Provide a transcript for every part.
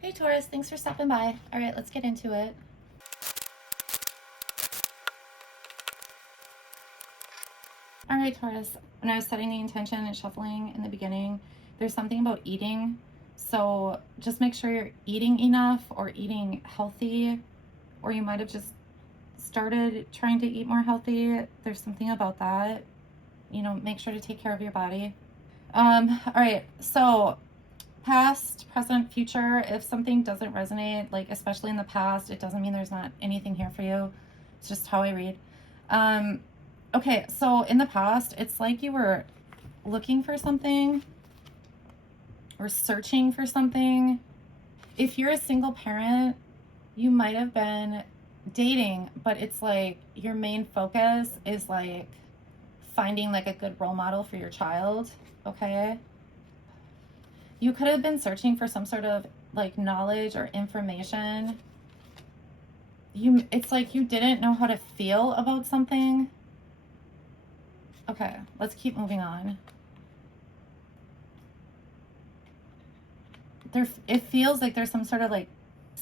Hey Taurus, thanks for stopping by. All right, let's get into it. All right, Taurus, when I was setting the intention and shuffling in the beginning, there's something about eating. So just make sure you're eating enough or eating healthy, or you might have just started trying to eat more healthy. There's something about that. You know, make sure to take care of your body. All right, so past, present, future, if something doesn't resonate, like especially in the past, it doesn't mean there's not anything here for you. It's just how I read. Okay, so in the past, it's like you were looking for something or searching for something. If you're a single parent, you might have been dating, but it's like your main focus is like finding like a good role model for your child, okay? You could have been searching for some sort of like knowledge or information. It's like you didn't know how to feel about something. Okay, let's keep moving on. It feels like there's some sort of like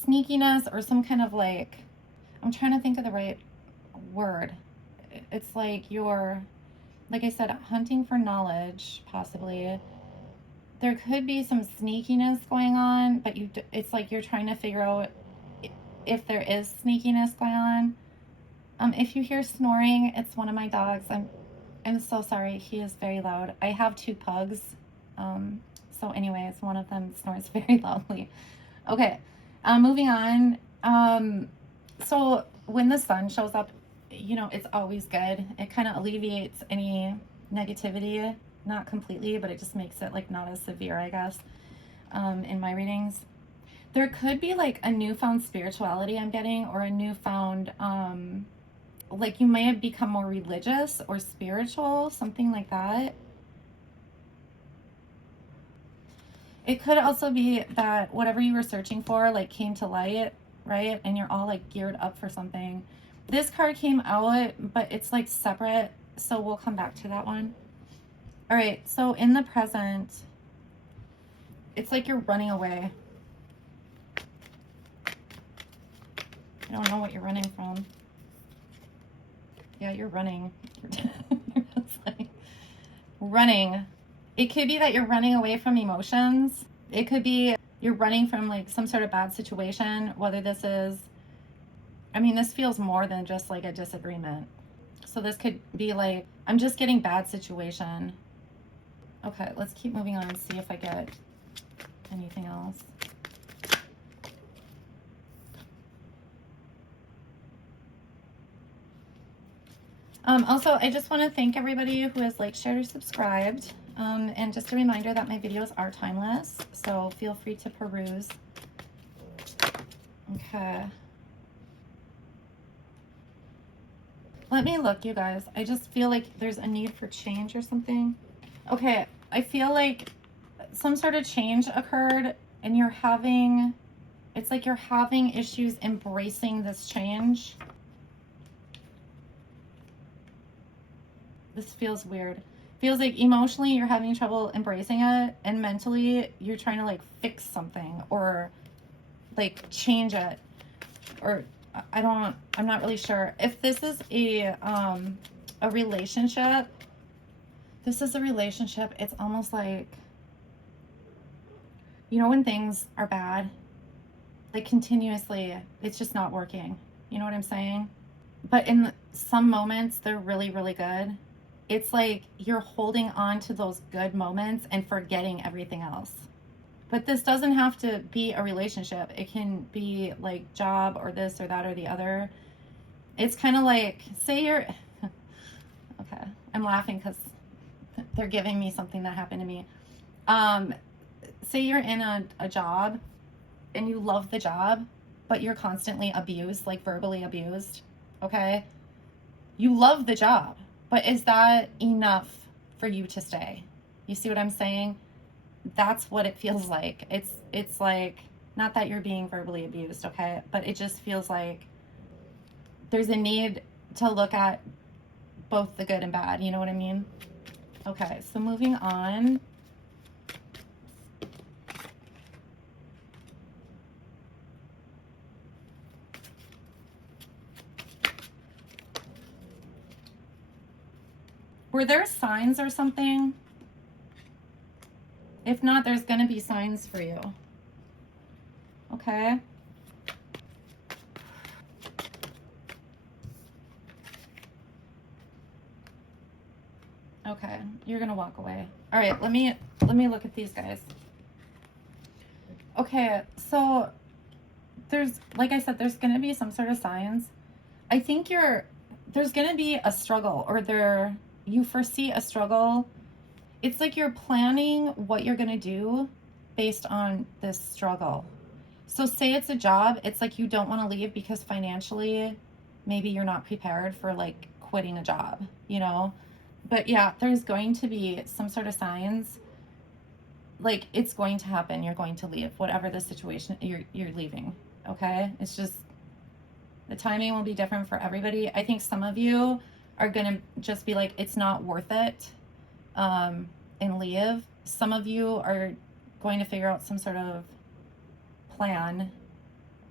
sneakiness or some kind of like, I'm trying to think of the right word. It's like you're, like I said, hunting for knowledge, possibly. There could be some sneakiness going on, but it's like you're trying to figure out if there is sneakiness going on. If you hear snoring, it's one of my dogs. I'm so sorry. He is very loud. I have two pugs. So anyways, one of them snores very loudly. Okay, moving on. So when the sun shows up, you know, it's always good. It kind of alleviates any negativity, not completely, but it just makes it like not as severe, I guess, in my readings. There could be like a newfound spirituality I'm getting, or a newfound, like you may have become more religious or spiritual, something like that. It could also be that whatever you were searching for like came to light, right? And you're all like geared up for something. This card came out, but it's like separate, so we'll come back to that one. All right, so in the present, it's like you're running away. I don't know what you're running from. Yeah, you're running. You're just like running. It could be that you're running away from emotions. It could be you're running from like some sort of bad situation, whether this is, I mean, this feels more than just like a disagreement. So this could be like, I'm just getting bad situation. Okay, let's keep moving on and see if I get anything else. Also, I just want to thank everybody who has liked, shared, or subscribed. And just a reminder that my videos are timeless, so feel free to peruse. Okay. Let me look, you guys. I just feel like there's a need for change or something. Okay, I feel like some sort of change occurred and you're having, it's like you're having issues embracing this change. This feels weird. Feels like emotionally you're having trouble embracing it, and mentally you're trying to like fix something or like change it, or I'm not really sure. If this is a relationship, this is a relationship, it's almost like, you know, when things are bad, like continuously, it's just not working. You know what I'm saying? But in some moments, they're really, really good. It's like you're holding on to those good moments and forgetting everything else. But this doesn't have to be a relationship. It can be like job or this or that or the other. It's kind of like, say you're, okay, I'm laughing because they're giving me something that happened to me. Say you're in a job and you love the job, but you're constantly abused, like verbally abused, okay? You love the job, but is that enough for you to stay? You see what I'm saying? That's what it feels like. It's like, not that you're being verbally abused, okay? But it just feels like there's a need to look at both the good and bad, you know what I mean? Okay, so moving on. Were there signs or something? If not, there's going to be signs for you. Okay? Okay, you're going to walk away. All right, let me look at these guys. Okay, so there's, like I said, there's going to be some sort of signs. I think there's going to be a struggle, or you foresee a struggle. It's like you're planning what you're going to do based on this struggle. So say it's a job, it's like you don't want to leave because financially maybe you're not prepared for like quitting a job, you know? But yeah, there's going to be some sort of signs, like it's going to happen. You're going to leave, whatever the situation, you're leaving. Okay, it's just the timing will be different for everybody. I think some of you are gonna just be like, it's not worth it, and leave. Some of you are going to figure out some sort of plan.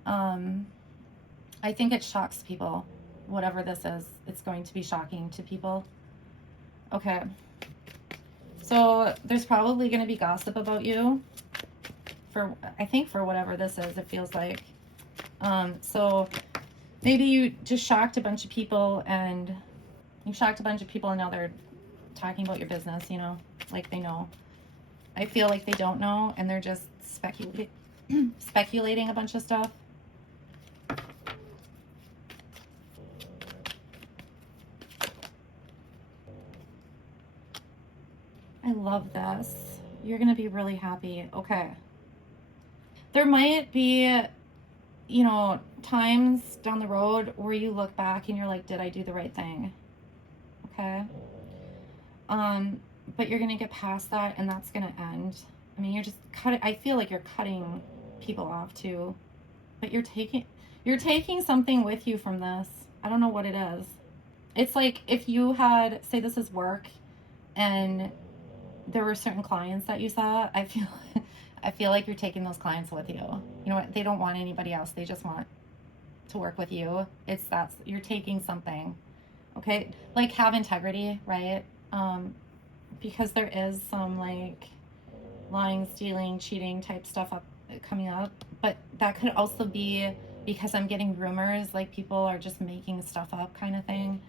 I think it shocks people, whatever this is. It's going to be shocking to people. Okay. So there's probably going to be gossip about you I think for whatever this is, it feels like. So maybe you just shocked a bunch of people and now they're talking about your business, you know, like they know. I feel like they don't know and they're just speculating a bunch of stuff. I love this. You're going to be really happy. Okay. There might be, you know, times down the road where you look back and you're like, did I do the right thing? Okay. But you're going to get past that and that's going to end. I mean, I feel like you're cutting people off too, but you're taking something with you from this. I don't know what it is. It's like if you had, say this is work and there were certain clients that you saw, I feel like you're taking those clients with you. You know what? They don't want anybody else. They just want to work with you. You're taking something. Okay? Like have integrity, right? Because there is some like lying, stealing, cheating type stuff coming up, but that could also be because I'm getting rumors like people are just making stuff up kind of thing.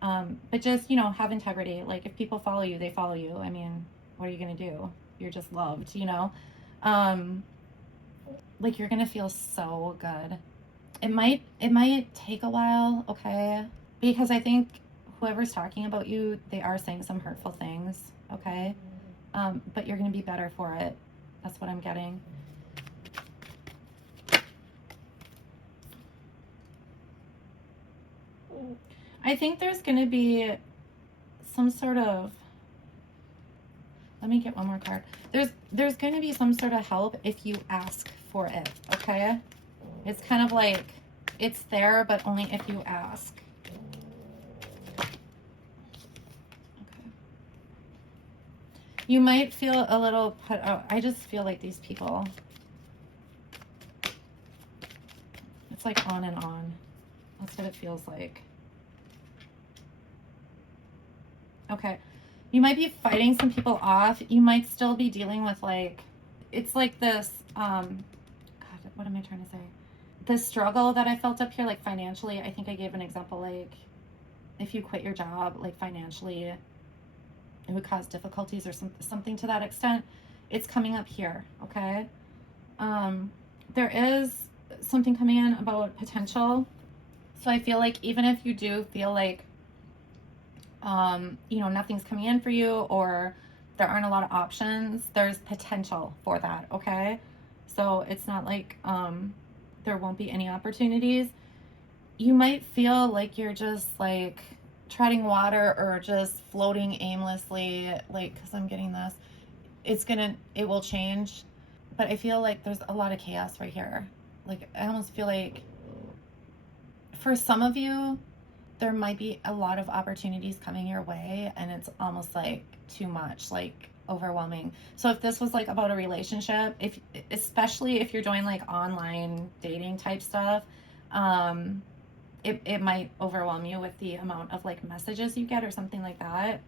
But just, you know, have integrity. Like if people follow you, they follow you. I mean, what are you going to do? You're just loved, you know? Like you're going to feel so good. It might take a while, okay? Because I think whoever's talking about you, they are saying some hurtful things, okay? But you're going to be better for it. That's what I'm getting. I think there's going to be some sort of, let me get one more card. There's going to be some sort of help if you ask for it, okay? It's kind of like it's there, but only if you ask. Okay. You might feel a little put out. I just feel like these people, it's like on and on. That's what it feels like. Okay. You might be fighting some people off. You might still be dealing with like, it's like this, God, what am I trying to say? The struggle that I felt up here, like financially, I think I gave an example, like if you quit your job, like financially, it would cause difficulties or something to that extent. It's coming up here, okay? There is something coming in about potential. So I feel like even if you do feel like, you know, nothing's coming in for you or there aren't a lot of options, there's potential for that, okay? So it's not like there won't be any opportunities. You might feel like you're just like treading water or just floating aimlessly, like, because I'm getting this. It will change, but I feel like there's a lot of chaos right here. Like, I almost feel like for some of you, there might be a lot of opportunities coming your way and it's almost like too much, like overwhelming. So if this was like about a relationship, especially if you're doing like online dating type stuff, it might overwhelm you with the amount of like messages you get or something like that.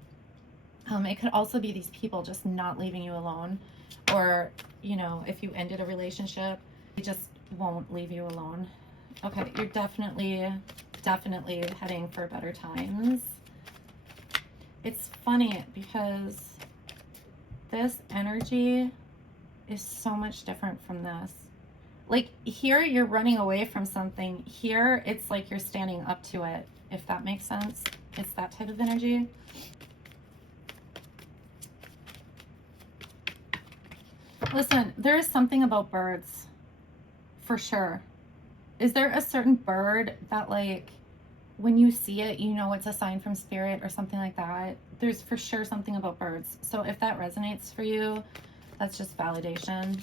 It could also be these people just not leaving you alone, or, you know, if you ended a relationship, they just won't leave you alone. Okay, you're definitely heading for better times. It's funny because this energy is so much different from this. Like here, you're running away from something. Here, it's like you're standing up to it, if that makes sense. It's that type of energy. Listen, there is something about birds, for sure. Is there a certain bird that, like, when you see it, you know it's a sign from spirit or something like that? There's for sure something about birds. So if that resonates for you, that's just validation.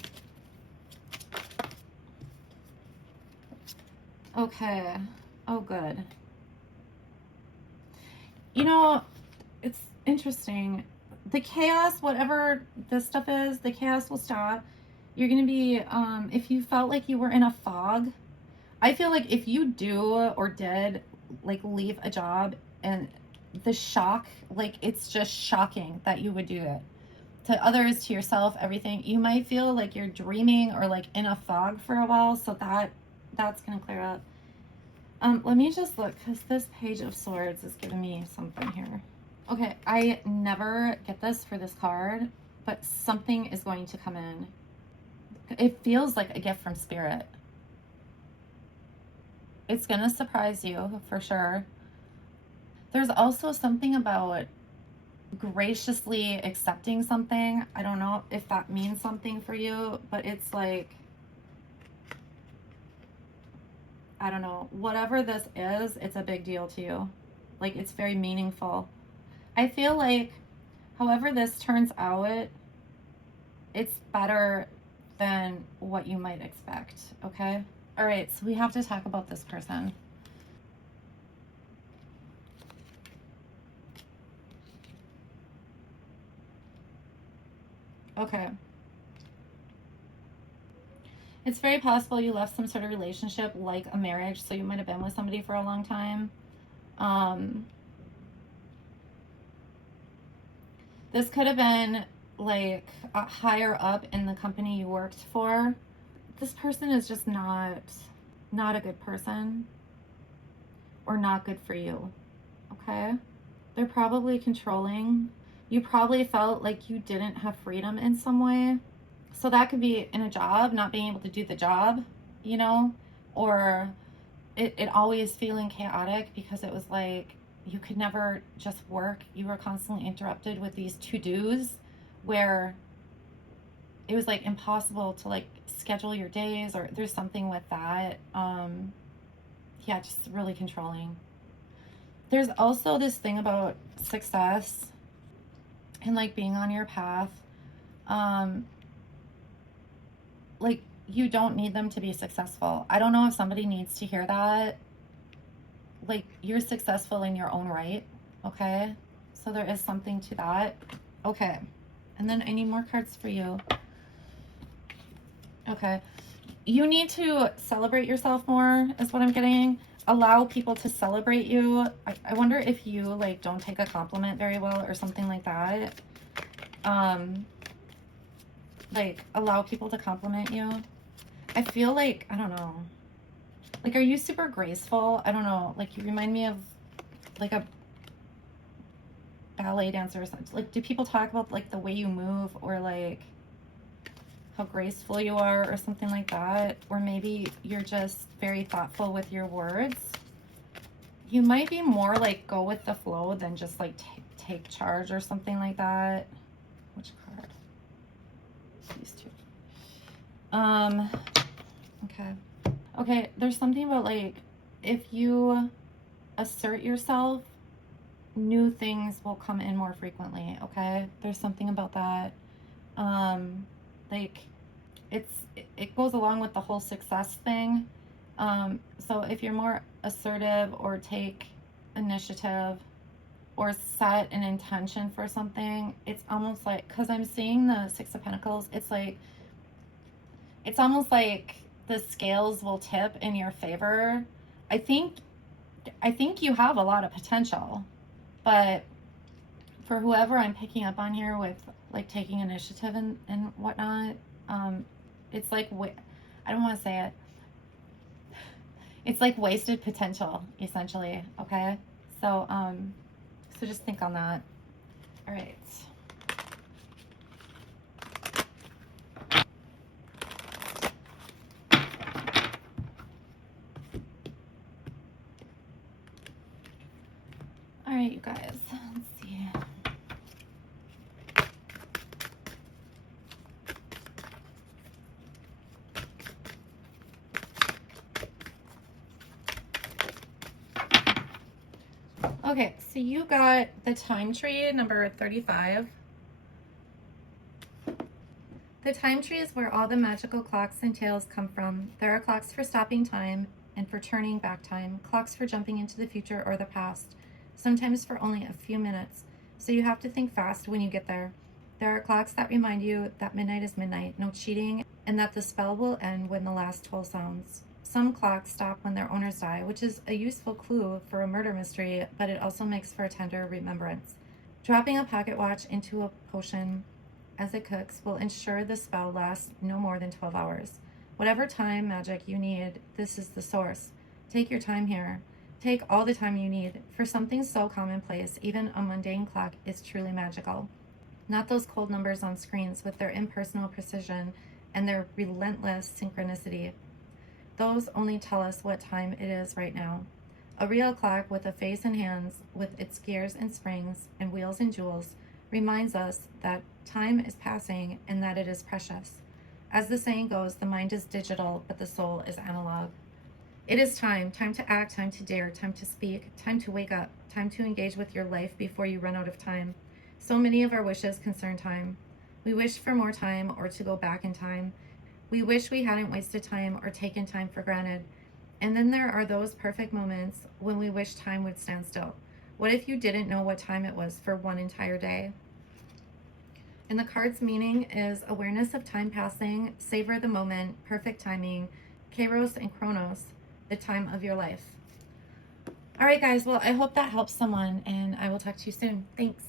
Okay. Oh, good. You know, it's interesting. The chaos, whatever this stuff is, the chaos will stop. You're going to be, if you felt like you were in a fog, I feel like if you do or did, like, leave a job and the shock, like, it's just shocking that you would do it. To others, to yourself, everything. You might feel like you're dreaming or, like, in a fog for a while, so that's going to clear up. Let me just look, because this Page of Swords is giving me something here. Okay, I never get this for this card, but something is going to come in. It feels like a gift from spirit. It's going to surprise you, for sure. There's also something about graciously accepting something. I don't know if that means something for you, but it's like, I don't know, whatever this is, it's a big deal to you. Like, it's very meaningful. I feel like however this turns out, it's better than what you might expect, okay? All right, so we have to talk about this person. Okay. It's very possible you left some sort of relationship, like a marriage, so you might have been with somebody for a long time. This could have been like higher up in the company you worked for. This person is just not a good person, or not good for you, okay? They're probably controlling. You probably felt like you didn't have freedom in some way. So that could be in a job, not being able to do the job, you know, or it always feeling chaotic because it was like you could never just work. You were constantly interrupted with these to-dos where it was like impossible to like schedule your days, or there's something with that. Yeah, just really controlling. There's also this thing about success and like being on your path. Like, you don't need them to be successful. I don't know if somebody needs to hear that. Like, you're successful in your own right, okay? So there is something to that. Okay. And then I need more cards for you. Okay. You need to celebrate yourself more, is what I'm getting. Allow people to celebrate you. I wonder if you, like, don't take a compliment very well or something like that. Like, allow people to compliment you. I feel like, I don't know. Like, are you super graceful? I don't know. Like, you remind me of, like, a ballet dancer or something. Like, do people talk about, like, the way you move, or, like, how graceful you are or something like that? Or maybe you're just very thoughtful with your words. You might be more, like, go with the flow than just, like, take charge or something like that. Which card? These two. Okay, there's something about, like, if you assert yourself, new things will come in more frequently, okay? There's something about that. Like, it goes along with the whole success thing. So if you're more assertive or take initiative or set an intention for something, it's almost like, because I'm seeing the Six of Pentacles, it's like, it's almost like the scales will tip in your favor. I think you have a lot of potential, but for whoever I'm picking up on here with like taking initiative and whatnot, it's like, I don't want to say it. It's like wasted potential, essentially. Okay. So, so just think on that. All right. All right, you guys, let's see. Okay, so you got the time tree, number 35. The time tree is where all the magical clocks and tales come from. There are clocks for stopping time and for turning back time, clocks for jumping into the future or the past, sometimes for only a few minutes, so you have to think fast when you get there. There are clocks that remind you that midnight is midnight, no cheating, and that the spell will end when the last toll sounds. Some clocks stop when their owners die, which is a useful clue for a murder mystery, but it also makes for a tender remembrance. Dropping a pocket watch into a potion as it cooks will ensure the spell lasts no more than 12 hours. Whatever time magic you need, this is the source. Take your time here. Take all the time you need. For something so commonplace, even a mundane clock is truly magical. Not those cold numbers on screens with their impersonal precision and their relentless synchronicity. Those only tell us what time it is right now. A real clock with a face and hands, with its gears and springs and wheels and jewels, reminds us that time is passing and that it is precious. As the saying goes, the mind is digital, but the soul is analog. It is time to act, time to dare, time to speak, time to wake up, time to engage with your life before you run out of time. So many of our wishes concern time. We wish for more time or to go back in time. We wish we hadn't wasted time or taken time for granted. And then there are those perfect moments when we wish time would stand still. What if you didn't know what time it was for one entire day? And the card's meaning is awareness of time passing, savor the moment, perfect timing, kairos and chronos, the time of your life. All right, guys. Well, I hope that helps someone, and I will talk to you soon. Thanks.